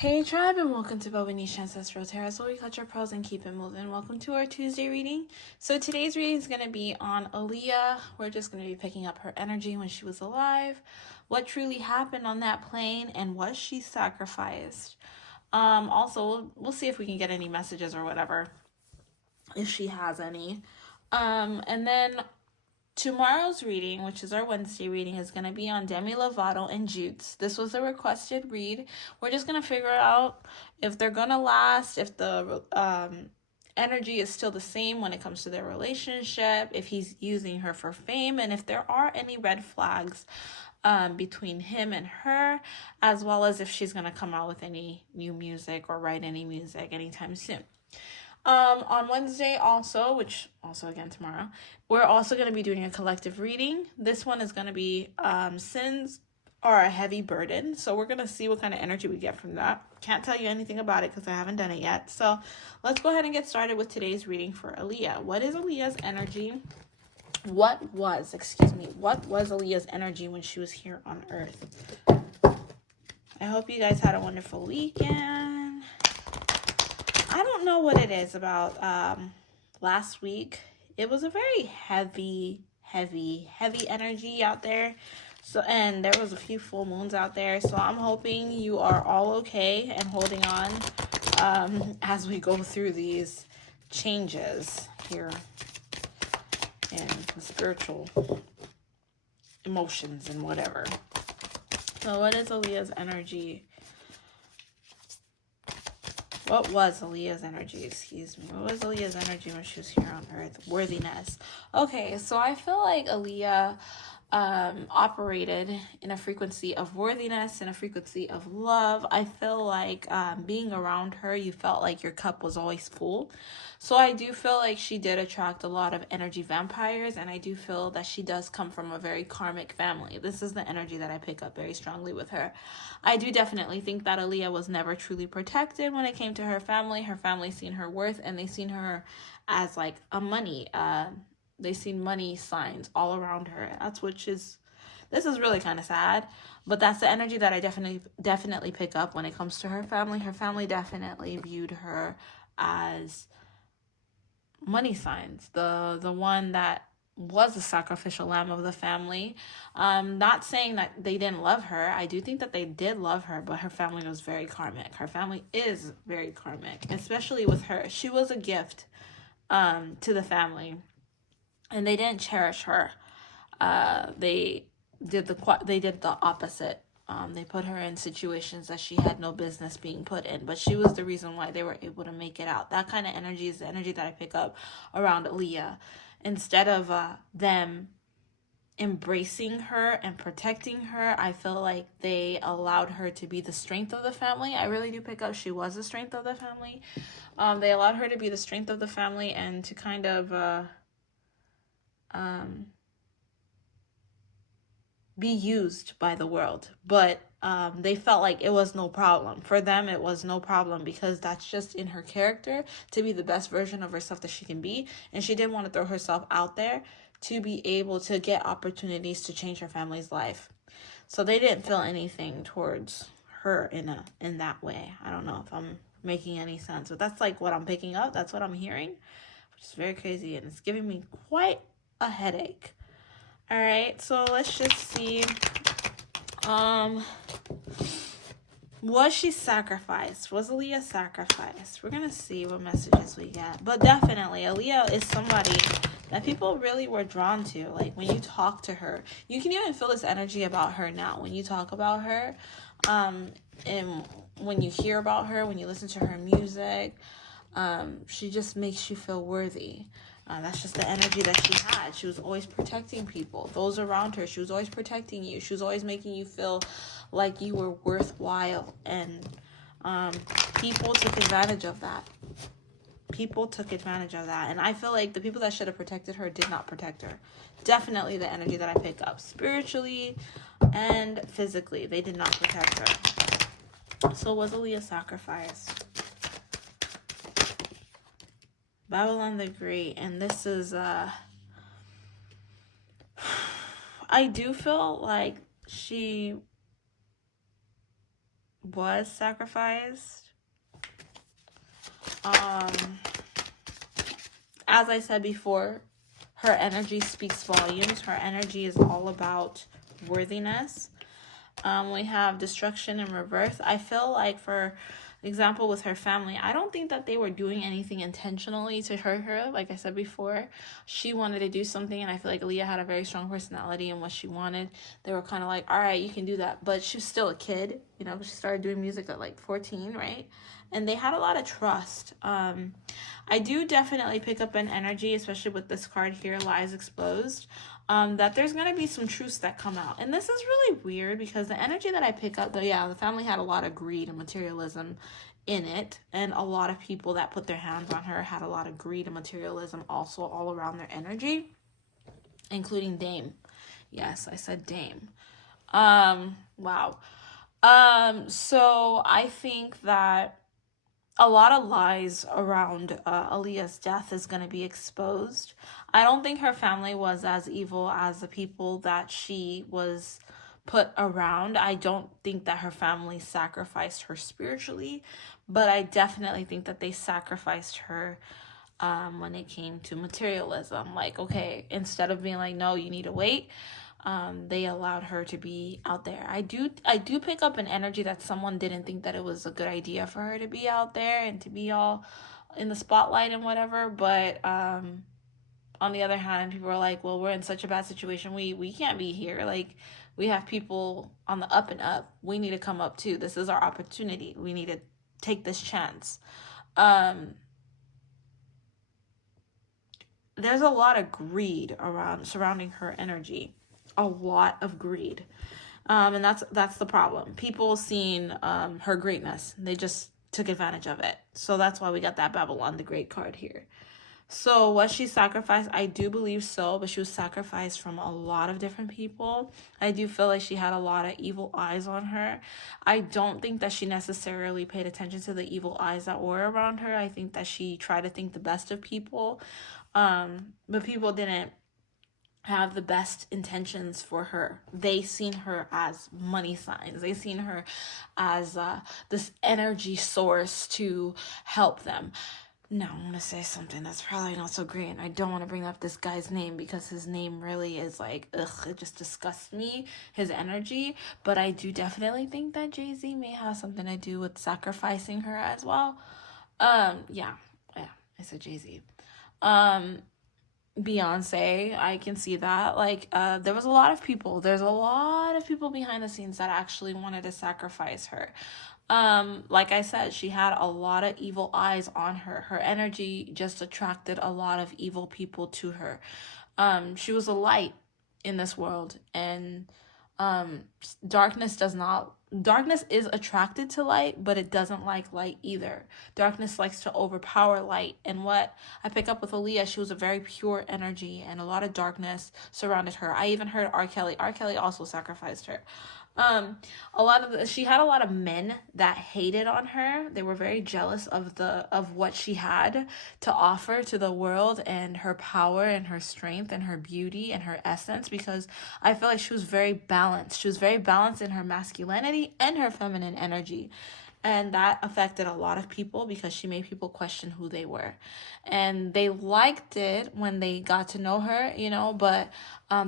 Hey tribe, and welcome to Bobo-Nesha Ancestral Tarot, where we cut your pearls and keep it moving. Welcome to our Tuesday reading. So today's reading is going to be on Aaliyah. We're just going to be picking up her energy when she was alive, what truly happened on that plane, and what she sacrificed. Also, we'll see if we can get any messages or whatever, if she has any. And then tomorrow's reading, which is our Wednesday reading, is going to be on Demi Lovato and Jutes. This was a requested read. We're just going to figure out if they're going to last, if the energy is still the same when it comes to their relationship, if he's using her for fame, and if there are any red flags between him and her, as well as if she's going to come out with any new music or write any music anytime soon. On Wednesday also, which also again tomorrow, we're also going to be doing a collective reading. This one is going to be sins are a heavy burden. So we're going to see what kind of energy we get from that. Can't tell you anything about it because I haven't done it yet. So let's go ahead and get started with today's reading for Aaliyah. What is Aaliyah's energy? What was Aaliyah's energy when she was here on Earth? I hope you guys had a wonderful weekend. I don't know what it is about last week. It was a very heavy energy out there. So, and there was a few full moons out there. So I'm hoping you are all okay and holding on as we go through these changes here in the spiritual emotions and whatever. So what is Aaliyah's energy? What was Aaliyah's energy? What was Aaliyah's energy when she was here on Earth? Worthiness. Okay, so I feel like Aaliyah operated in a frequency of worthiness, in a frequency of love. I feel like being around her, you felt like your cup was always full. So I do feel like she did attract a lot of energy vampires, and I do feel that she does come from a very karmic family. This is the energy that I pick up very strongly with her. I do definitely think that Aaliyah was never truly protected when it came to her family. Her family seen her worth, and they seen her as like a money. They seen money signs all around her. This is really kind of sad, but that's the energy that I definitely pick up when it comes to her family. Her family definitely viewed her as money signs, the one that was the sacrificial lamb of the family. Not saying that they didn't love her. I do think that they did love her, but her family was very karmic. Her family is very karmic, especially with her. She was a gift to the family, and they didn't cherish her. They did the opposite. They put her in situations that she had no business being put in, but she was the reason why they were able to make it out. That kind of energy is the energy that I pick up around Aaliyah. Instead of them embracing her and protecting her, I feel like they allowed her to be the strength of the family. I really do pick up she was the strength of the family. They allowed her to be the strength of the family and to kind of be used by the world, but they felt like it was no problem. For them, it was no problem because that's just in her character to be the best version of herself that she can be, and she didn't want to throw herself out there to be able to get opportunities to change her family's life. So they didn't feel anything towards her in that way. I don't know if I'm making any sense, but that's like what I'm picking up. That's what I'm hearing, which is very crazy, and it's giving me quite a headache. All right, so let's just see. Was she sacrificed? Was Aaliyah sacrificed? We're gonna see what messages we get. But definitely, Aaliyah is somebody that people really were drawn to. Like when you talk to her, you can even feel this energy about her now. When you talk about her, and when you hear about her, when you listen to her music, she just makes you feel worthy. That's just the energy that she had. She was always protecting people, those around her. She was always protecting you. She was always making you feel like you were worthwhile. And people took advantage of that. And I feel like the people that should have protected her did not protect her. Definitely the energy that I pick up spiritually and physically. They did not protect her. So was Aaliyah sacrificed? Babylon the Great, and this is I do feel like she was sacrificed. As I said before, her energy speaks volumes. Her energy is all about worthiness. We have destruction and rebirth. I feel like, for example, with her family, I don't think that they were doing anything intentionally to hurt her. Like I said before, she wanted to do something, and I feel like Aaliyah had a very strong personality and what she wanted. They were kind of like, all right, you can do that. But she was still a kid, you know, she started doing music at like 14, right? And they had a lot of trust. I do definitely pick up an energy, especially with this card here, Lies Exposed, that there's going to be some truths that come out. And this is really weird because the energy that I pick up, the family had a lot of greed and materialism in it. And a lot of people that put their hands on her had a lot of greed and materialism also all around their energy, including Dame. Yes, I said Dame. Wow. So I think that a lot of lies around Aaliyah's death is going to be exposed. I don't think her family was as evil as the people that she was put around. I don't think that her family sacrificed her spiritually, but I definitely think that they sacrificed her when it came to materialism. Like, okay, instead of being like, no, you need to wait, they allowed her to be out there. I do pick up an energy that someone didn't think that it was a good idea for her to be out there and to be all in the spotlight and whatever. But on the other hand, people are like, well, we're in such a bad situation. We can't be here. Like, we have people on the up and up. We need to come up too. This is our opportunity. We need to take this chance. There's a lot of greed surrounding her energy. A lot of greed. And that's the problem. People seen her greatness. They just took advantage of it. So that's why we got that Babylon the Great card here. So was she sacrificed? I do believe so, but she was sacrificed from a lot of different people. I do feel like she had a lot of evil eyes on her. I don't think that she necessarily paid attention to the evil eyes that were around her. I think that she tried to think the best of people. But people didn't have the best intentions for her. They seen her as money signs. They seen her as this energy source to help them. Now, I'm going to say something that's probably not so great, and I don't want to bring up this guy's name because his name really is like, ugh, it just disgusts me, his energy. But I do definitely think that Jay-Z may have something to do with sacrificing her as well. Yeah, I said Jay-Z. Beyonce, I can see that. Like, there's a lot of people behind the scenes that actually wanted to sacrifice her. Like I said, she had a lot of evil eyes on her. Her energy just attracted a lot of evil people to her. She was a light in this world, and darkness is attracted to light, but it doesn't like light either. Darkness likes to overpower light. And what I pick up with Aaliyah, she was a very pure energy, and a lot of darkness surrounded her. I even heard R. Kelly also sacrificed her. She had a lot of men that hated on her. They were very jealous of what she had to offer to the world, and her power and her strength and her beauty and her essence, because I feel like she was very balanced. She was very balanced in her masculinity and her feminine energy. And that affected a lot of people because she made people question who they were. And they liked it when they got to know her, but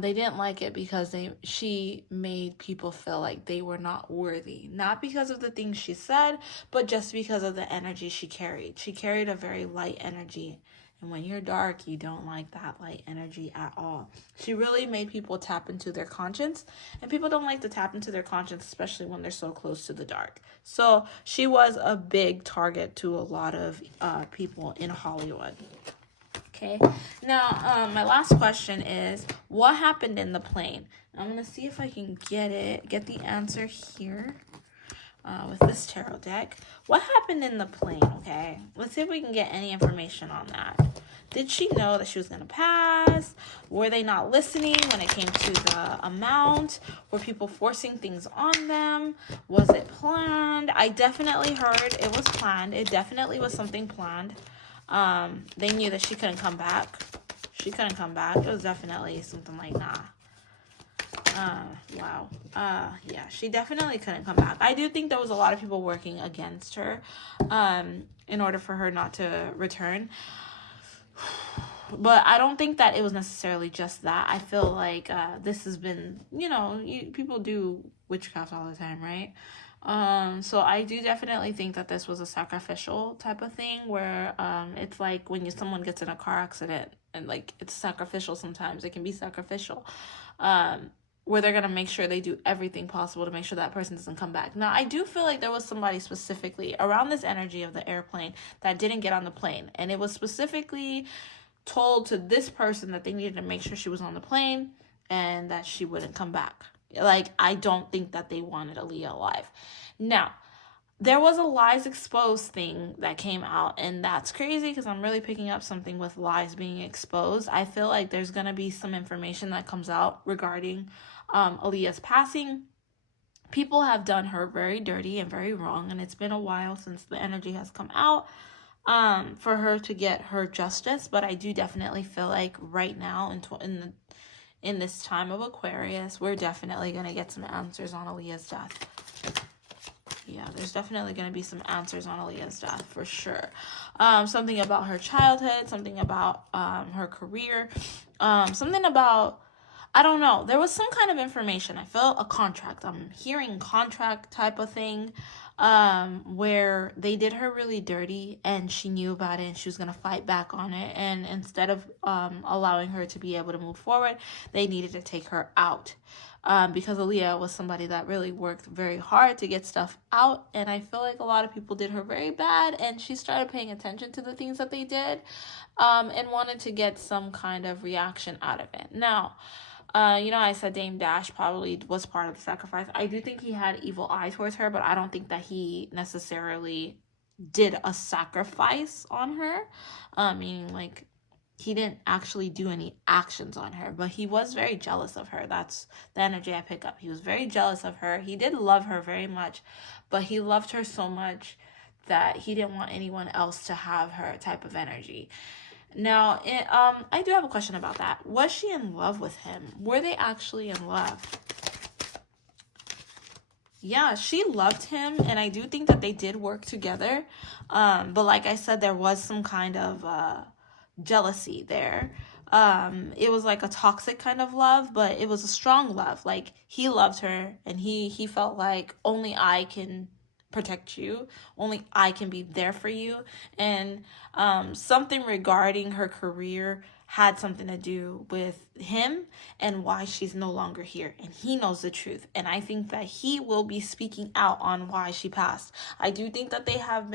they didn't like it because she made people feel like they were not worthy. Not because of the things she said, but just because of the energy she carried. She carried a very light energy. And when you're dark, you don't like that light energy at all. She really made people tap into their conscience. And people don't like to tap into their conscience, especially when they're so close to the dark. So she was a big target to a lot of people in Hollywood. Okay. Now, my last question is, what happened in the plane? I'm going to see if I can get the answer here. With this tarot deck. What happened in the plane, okay? Let's see if we can get any information on that. Did she know that she was going to pass? Were they not listening when it came to the amount? Were people forcing things on them? Was it planned? I definitely heard it was planned. It definitely was something planned. They knew that she couldn't come back. It was definitely something like, nah. Wow. Yeah, she definitely couldn't come back. I do think there was a lot of people working against her, in order for her not to return. But I don't think that it was necessarily just that. I feel like this has been, people do witchcraft all the time, right? So I do definitely think that this was a sacrificial type of thing where it's like when someone gets in a car accident and like it's sacrificial sometimes. It can be sacrificial. Where they're going to make sure they do everything possible to make sure that person doesn't come back. Now, I do feel like there was somebody specifically around this energy of the airplane that didn't get on the plane. And it was specifically told to this person that they needed to make sure she was on the plane and that she wouldn't come back. Like, I don't think that they wanted Aaliyah alive. Now, there was a lies exposed thing that came out, and that's crazy because I'm really picking up something with lies being exposed. I feel like there's going to be some information that comes out regarding Aaliyah's passing. People have done her very dirty and very wrong, and it's been a while since the energy has come out for her to get her justice. But I do definitely feel like right now in this time of Aquarius, we're definitely going to get some answers on Aaliyah's death. Yeah, there's definitely going to be some answers on Aaliyah's death for sure. Something about her childhood, something about her career, something about, I don't know. There was some kind of information. I felt a contract. I'm hearing contract type of thing where they did her really dirty and she knew about it and she was going to fight back on it. And instead of allowing her to be able to move forward, they needed to take her out. Because Aaliyah was somebody that really worked very hard to get stuff out. And I feel like a lot of people did her very bad. And she started paying attention to the things that they did and wanted to get some kind of reaction out of it. Now, I said Dame Dash probably was part of the sacrifice. I do think he had evil eye towards her, but I don't think that he necessarily did a sacrifice on her. Meaning, like, he didn't actually do any actions on her, but he was very jealous of her. That's the energy I pick up. He was very jealous of her. He did love her very much, but he loved her so much that he didn't want anyone else to have her type of energy. Now, I do have a question about that. Was she in love with him? Were they actually in love? Yeah, she loved him, and I do think that they did work together. But like I said, there was some kind of jealousy there. It was like a toxic kind of love, but it was a strong love. Like, he loved her, and he felt like only I can protect you, only I can be there for you. And something regarding her career had something to do with him and why she's no longer here, and he knows the truth, and I think that he will be speaking out on why she passed. I do think that they have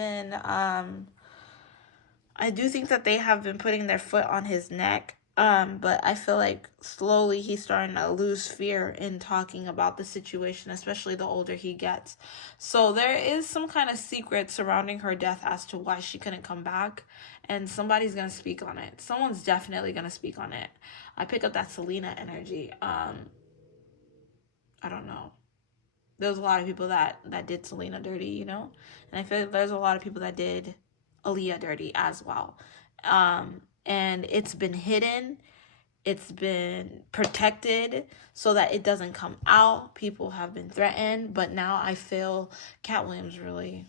been putting their foot on his neck. But I feel like slowly he's starting to lose fear in talking about the situation, especially the older he gets. So there is some kind of secret surrounding her death as to why she couldn't come back. And somebody's going to speak on it. Someone's definitely going to speak on it. I pick up that Selena energy. I don't know. There's a lot of people that did Selena dirty, And I feel like there's a lot of people that did Aaliyah dirty as well. And it's been hidden, it's been protected so that it doesn't come out. People have been threatened, but now I feel Cat Williams really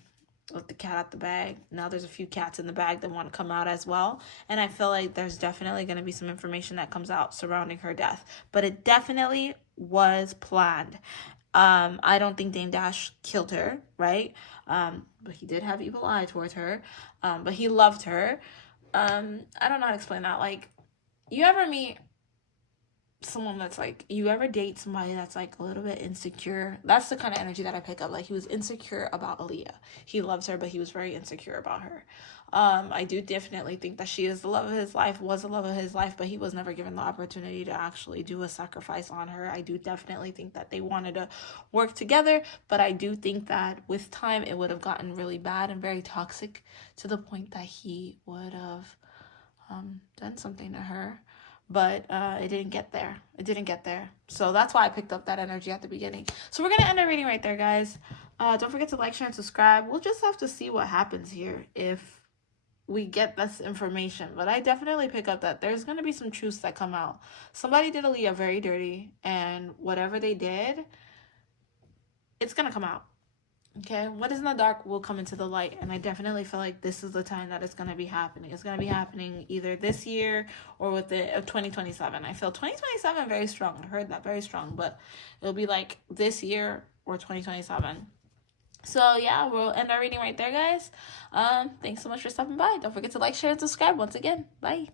let the cat out the bag. Now there's a few cats in the bag that want to come out as well, and I feel like there's definitely going to be some information that comes out surrounding her death, but it definitely was planned. I don't think Dame Dash killed her, right? But he did have evil eye towards her, but he loved her. I don't know how to explain that. Like, you ever meet someone that's like, you ever date somebody that's like a little bit insecure? That's the kind of energy that I pick up. Like, he was insecure about Aaliyah. He loves her, but he was very insecure about her. I do definitely think that she is the love of his life, was the love of his life, but he was never given the opportunity to actually do a sacrifice on her. I do definitely think that they wanted to work together, but I do think that with time it would have gotten really bad and very toxic to the point that he would have done something to her. But it didn't get there. So that's why I picked up that energy at the beginning. So we're going to end our reading right there, guys. Don't forget to like, share, and subscribe. We'll just have to see what happens here. If we get this information. But I definitely pick up that there's going to be some truths that come out. Somebody did Aaliyah very dirty, and whatever they did, it's going to come out. Okay, what is in the dark will come into the light, and I definitely feel like this is the time that it's going to be happening. It's going to be happening either this year or with the 2027. I feel 2027 very strong. I heard that very strong, but it'll be like this year or 2027. So yeah, we'll end our reading right there, guys. Thanks so much for stopping by. Don't forget to like, share, and subscribe once again. Bye.